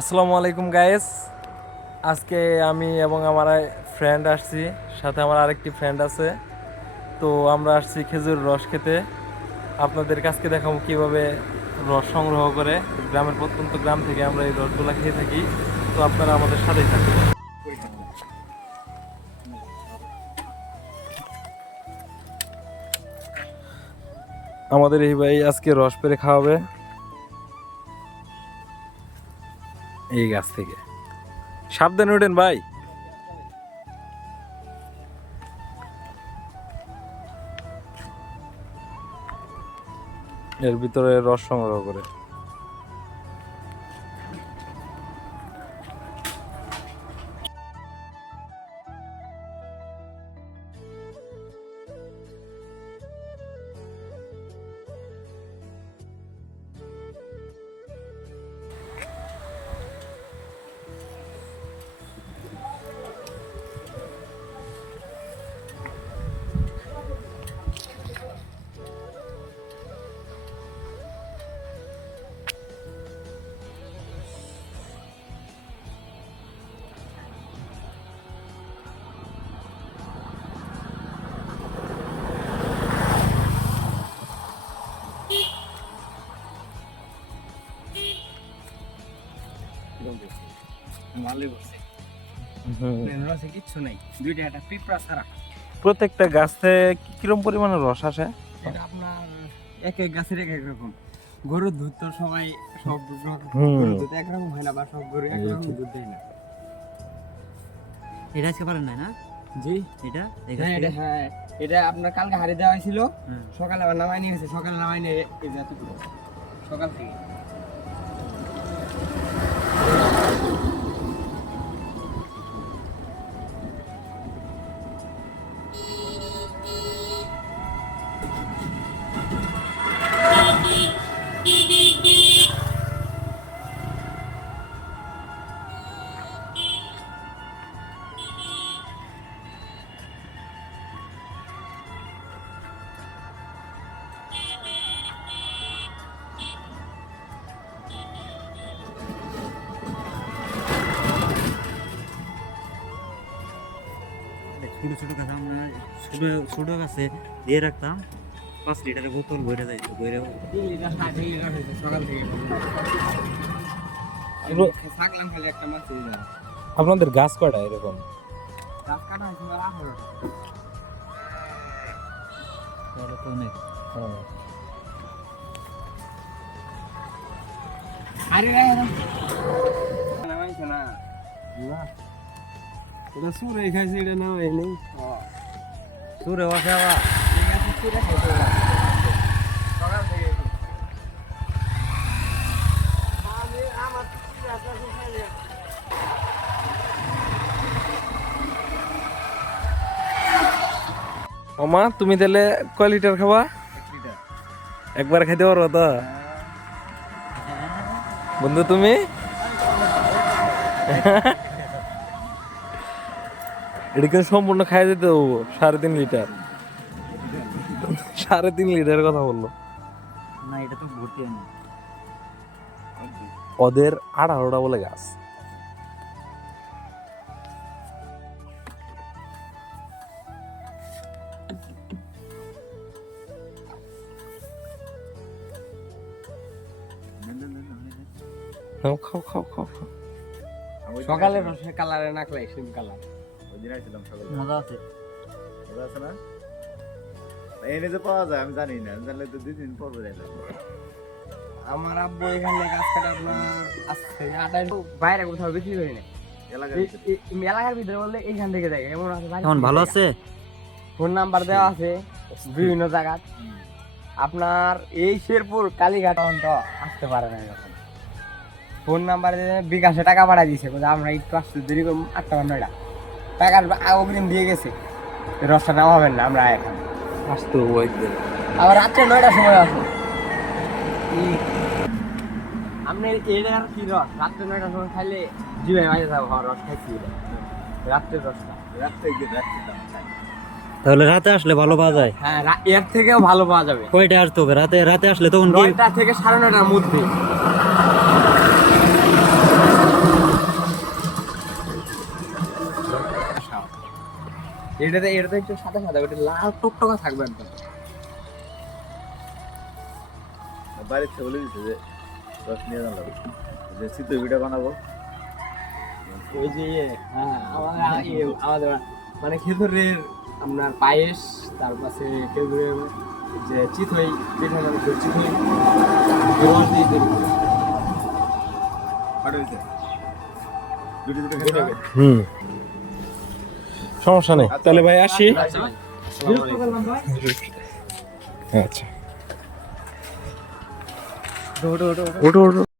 আসসালামু আলাইকুম গাইস। আজকে আমি এবং আমার ফ্রেন্ড আসছি, সাথে আমার আরেকটি ফ্রেন্ড আছে। তো আমরা আসছি খেজুর রস খেতে। আপনাদের কাছকে দেখাবো কিভাবে রস সংগ্রহ করে। গ্রামের প্রত্যন্ত গ্রাম থেকে আমরা এই রসগুলা খেয়ে থাকি। তো আপনারা আমাদের সাথেই থাকুন। আমাদের এই ভাই আজকে রস পেরে খাওয়াবে এই গাছ থেকে। সাবধানে উঠেন ভাই। এর ভিতরে রস সংগ্রহ করে। কিচ্ছু নাই, দুইটা একটা পিঁপড়া ছাড়া। প্রত্যেকটা গাছে কিরকম পরিমাণে রস আসে? এটা আপনার এক এক গাছের এক এক রকম। গরুর দুধ তো সবাই সব গরুর দুধ একরকম হয় না, বা সব গরু একরকম দুধ দেয় না। এটা আজকে পারেন না? জি, এটা হ্যাঁ এটা আপনার কালকে হাড়ি দেওয়া হয়েছিল, সকালে আবার নামাই নিয়ে গেছে। সকালে নামাই নিয়ে এই যে এতটুকু সকাল থেকে। ছোট ছোট গাছ আমরা ছোট ছোট গাছে দিয়ে রাখতাম, 5 লিটারের বোতল ভরে যাইতো, ভরে 3 লিটার 3 লিটার হয়েছে সকাল থেকে। থাকলাম খালি একটা মাছ দিয়ে। আপনাদের গাছ কয়টা এরকম? গাছ কাটা হয়েছে 18টা। তাহলে তো অনেক। আরে নামাইছে না, এটা সুরে খাইছে, এটা নামাই নেই। সুরে বসে আবার সকাল থেকে মামা, তুমি তাহলে কয় লিটার খাবা? একবার খাইতে পারবো তো বন্ধু তুমি? এটা কিন্তু সম্পূর্ণ খাই যেতে হবো। 3.5 লিটার, 3.5 লিটারের কথা বললো। না, এটা তো ভর্তি হয়নি। ওদের 18টা বলে গাছ। খাও খাও খাও খাও খাও। সকালে রসে কালারে নাকলাই সেম কালার। ওই দিন আইছিলাম সকালে। মজা আছে। মজা আছে না? এনে যে পাওয়া যায় আমি জানি না, আমি জানলে তো 2 দিন পর যাইতাম। আমার আব্বু এখানে গাছ কাটা আপনার আসছে আটাই বাইরে কোথাও বিক্রি করি না, এলাকার এলাকার ভিতরে বললে এইখান থেকে যায়। এমন আছে কেমন ভালো আছে? ফোন নাম্বার দেওয়া আছে বিভিন্ন জায়গায়। আপনার এই শেরপুর কালীঘাট পর্যন্ত আসতে পারে না। এখন ফোন নাম্বারে বিকাশে টাকা পাঠাই দিয়েছে, আমরা একটু আসতে দেরি করবো, 8টা 9টা টাকার অগ্রিম দিয়ে গেছে। রসটা নামাবেন না, আমরা এখন আসতে হবো একদিন। আবার রাত্রে 9টার সময় আসো। আপনি এটার কি রস রাত্রে 9টার সময় খাইলে জিভে মাঝে যাবো। রস খাইছি রাত্রের রসটা। তাহলে রাতে আসলে ভালো পাওয়া যায়? হ্যাঁ, এর থেকেও ভালো পাওয়া যাবে। কয়টা আসতে হবে? রাতে রাতে আসলে তখন কি 9টা থেকে 9:30টার মধ্যে। এটাতে একটু সাদা সাদা, ওটা লাল টকটকা থাকবে একদম। বাড়ির থেকে বলে দিচ্ছে যে রস নিয়ে জানলাম যে চিতই পিঠা বানাবো। ওই যে আমাদের মানে খেজুরের আপনার পায়েস, তার পাশে খেজুরের যে চিতই পিঠা, মানে চিতই রস দিয়ে তৈরি করে। আর হয়েছে দুটো দুটো খেতে হবে। সমস্যা নেই, তাহলে ভাই আসি। আচ্ছা, ওঠো ওঠো ওঠো। ওঠো ওঠো।